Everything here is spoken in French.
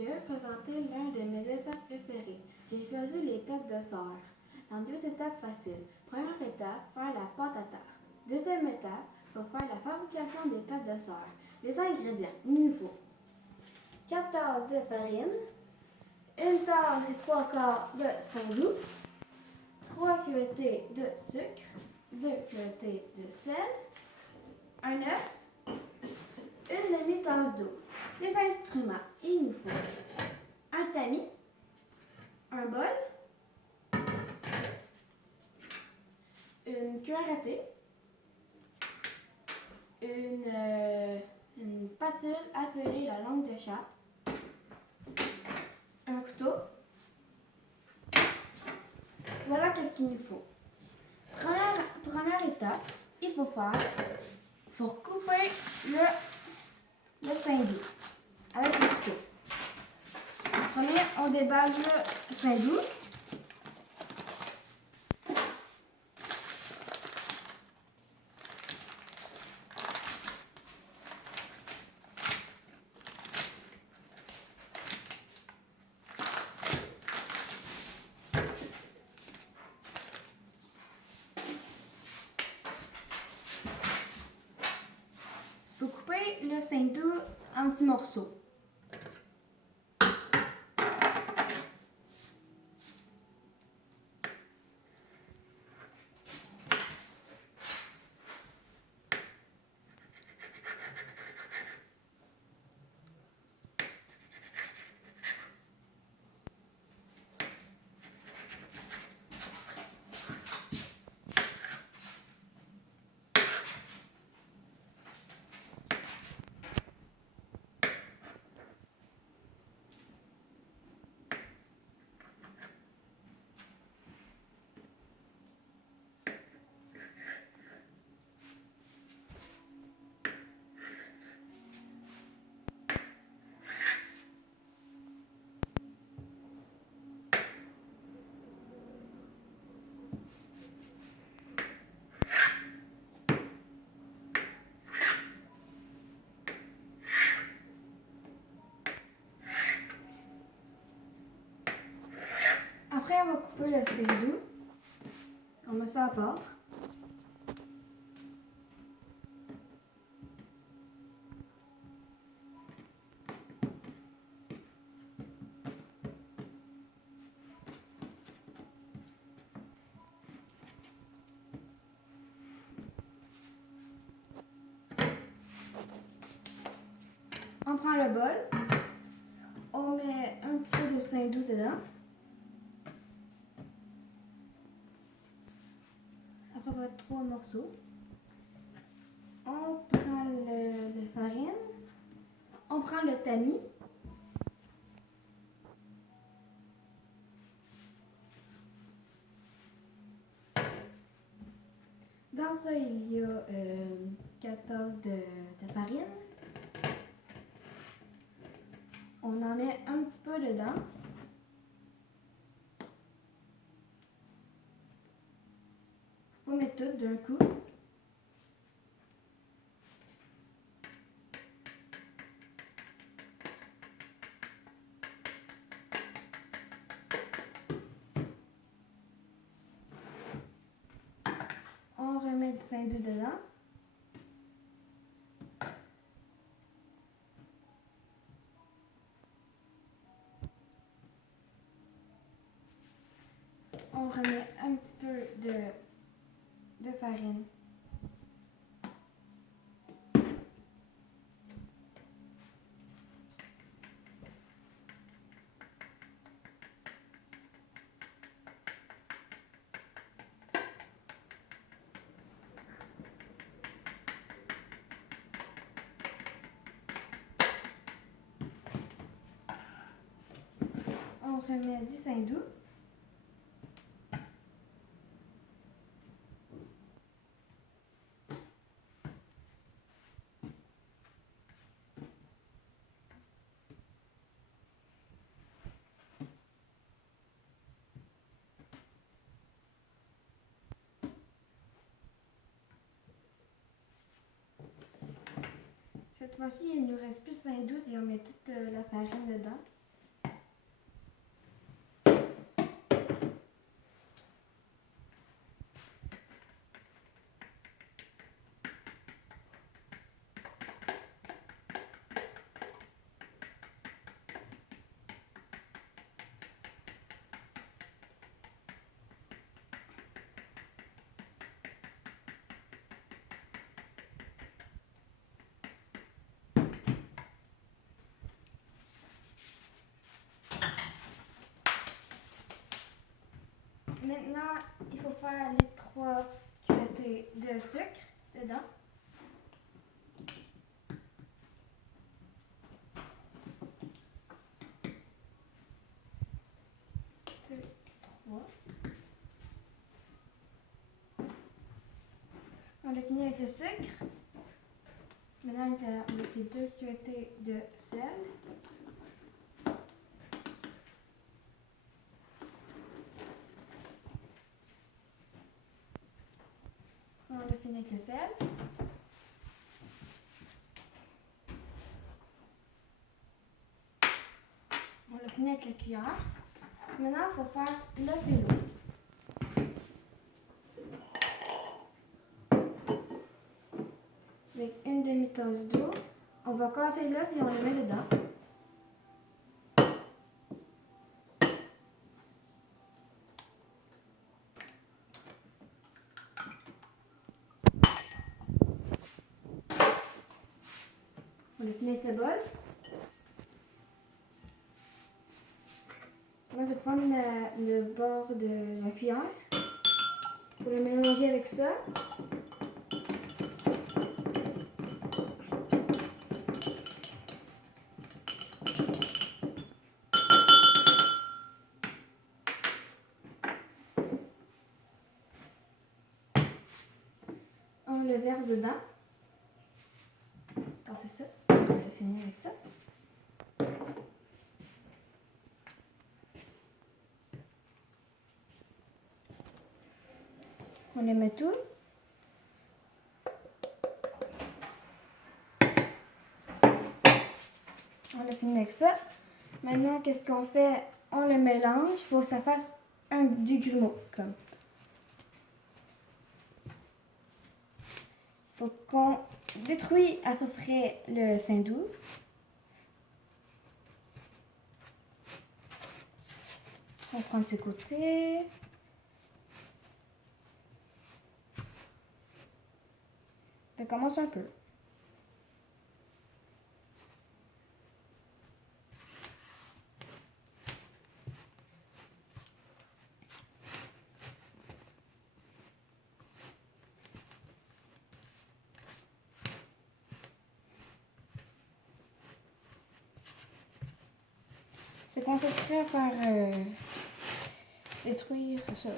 Je vais vous présenter l'un de mes desserts préférés. J'ai choisi les pâtes de sœur. Dans deux étapes faciles. Première étape, faire la pâte à tarte. Deuxième étape, pour faire la fabrication des pâtes de sœur. Les ingrédients, il nous faut 4 tasses de farine, 1 tasse et 3 quarts de saindoux, 3 cuillerées de sucre, 2 cuillerées de sel, un œuf, une demi-tasse d'eau. Les instruments, il nous faut un tamis, un bol, une cuillère à thé, une spatule appelée la langue de chat, un couteau. Voilà qu'est-ce qu'il nous faut. Première étape, il faut faire pour couper le saindoux avec le couteau. Premier, on déballe le saindoux. Il faut couper le saindoux en petits morceaux. Après, on va couper le saindoux. On met ça à part. On prend le bol. On met un petit peu de saindoux dedans. Après, on va mettre 3 morceaux. On prend la farine. On prend le tamis. Dans ça, il y a 4 tasses de farine. On en met un petit peu dedans. Faut pas mettre tout d'un coup. On remet du saindoux dedans. On remet un petit peu de farine. On remet du saindoux. Cette fois-ci, il nous reste plus saindoux et on met toute la farine dedans. Maintenant, il faut faire les 3 cuillerées de sucre dedans. Deux, 3. On a fini avec le sucre. Maintenant, on va mettre les 2 cuillerées de sel. On a fini avec le sel. On a fini avec la cuillère. Maintenant, il faut faire le filo. Avec une demi-tasse d'eau, on va casser l'œuf et on le met dedans. On a fini avec le bol. On va prendre le bord de la cuillère pour le mélanger avec ça. On le verse dedans. C'est ça. On va finir avec ça. On le met tout. On a fini avec ça. Maintenant, qu'est-ce qu'on fait? On le mélange pour que ça fasse du grumeau. Comme. Faut qu'on détruise à peu près le saindoux. On prend de ce côté. Ça commence un peu. C'est concentré à faire détruire ça.